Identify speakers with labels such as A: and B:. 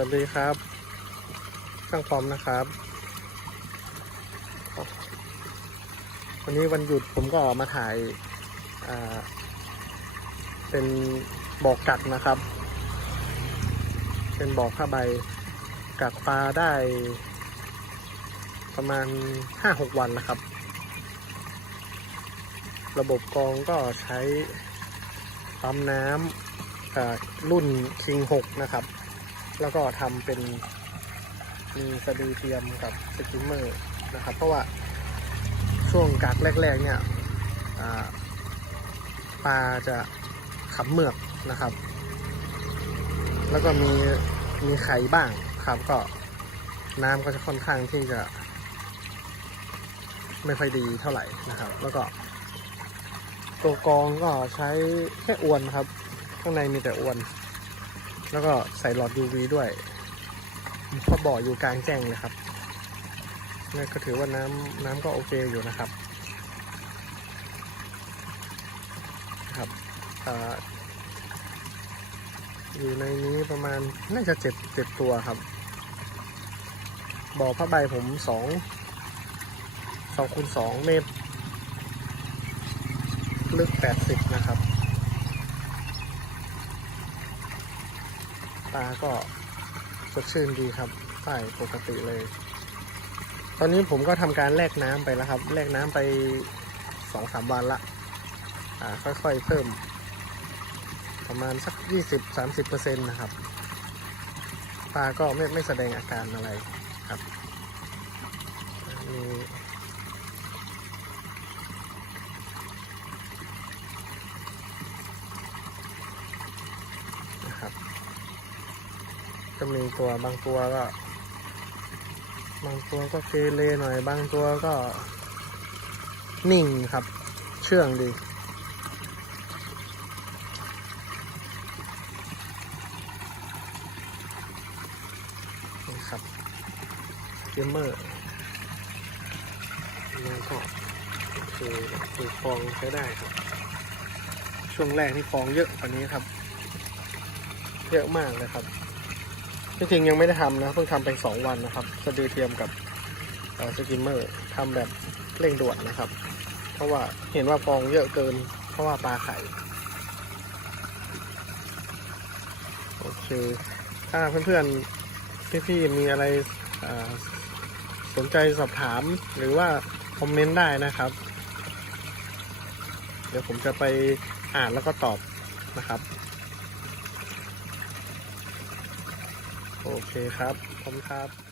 A: วัสดีครับ ช่างปอมนะครับ วันนี้วันหยุดผมก็มาถ่ายาเป็นบอกกักนะครับ เป็นบอกผ้าใบ กักปลาได้ ประมาณห้าหกวันนะครับ ระบบกรองก็ใช้ปั๊มน้ำรุ่นคิง6นะครับ แล้วก็ทำเป็นมีสะดือเทียมกับสกิมเมอร์นะครับ เพราะว่าช่วงกักแรก ๆ เนี่ยปลาจะขับเมือกนะครับ แล้วก็มีมีไข่บ้างครับก็น้ำก็จะค่อนข้างที่จะ ไม่ค่อยดีเท่าไหร่นะครับ แล้วก็ ตัวกรองก็ใช้แค่อวนครับ ข้างในมีแต่อวน แล้วก็ใส่หลอด UV ด้วยเพราะบ่ออยู่กลางแจ้งเลยครับนี่ก็ถือว่าน้ำน้ำก็โอเคอยู่นะครับครับออยู่ในนี้ประมาณน่าจะเจ็ดเจ็ดตัวครับ บ่อผ้าใบผมสองสองคูณสองเมตร ลึก80นะครับ ตาก็สดชื่นดีครับใต้ปกติเลย ตอนนี้ผมก็ทำการแลกน้ำไปแล้วครับแลกน้ำไปสองสามวันละอ่าค่อยๆเพิ่ม ประมาณสัก20-30%นะครับ ตาก็ไม่ไม่แสดงอาการอะไรครับมี นะครับ จะมีตัวบางตัวก็ บางตัวก็เกเรหน่อย บางตัวก็ นิ่งครับ เชื่องดีนี่ครับเกมเมอร์แล้วก็โอเคคือฟองใช้ได้ครับ ช่วงแรกนี่ฟองเยอะกว่านี้ครับ เยอะมากเลยครับ ที่จริงยังไม่ได้ทำนะ เพิ่งทำไปสองวันนะครับ สะดือเทียมกับสกิมเมอร์ทำแบบเร่งด่วนนะครับ เพราะว่าเห็นว่าฟองเยอะเกิน เพราะว่าปลาไข่ โอเค ถ้าเพื่อนๆ พี่ๆ มีอะไรสนใจสอบถามหรือว่าคอมเมนต์ได้นะครับ เดี๋ยวผมจะไปอ่านแล้วก็ตอบนะครับ โอเคครับ ขอบคุณครับ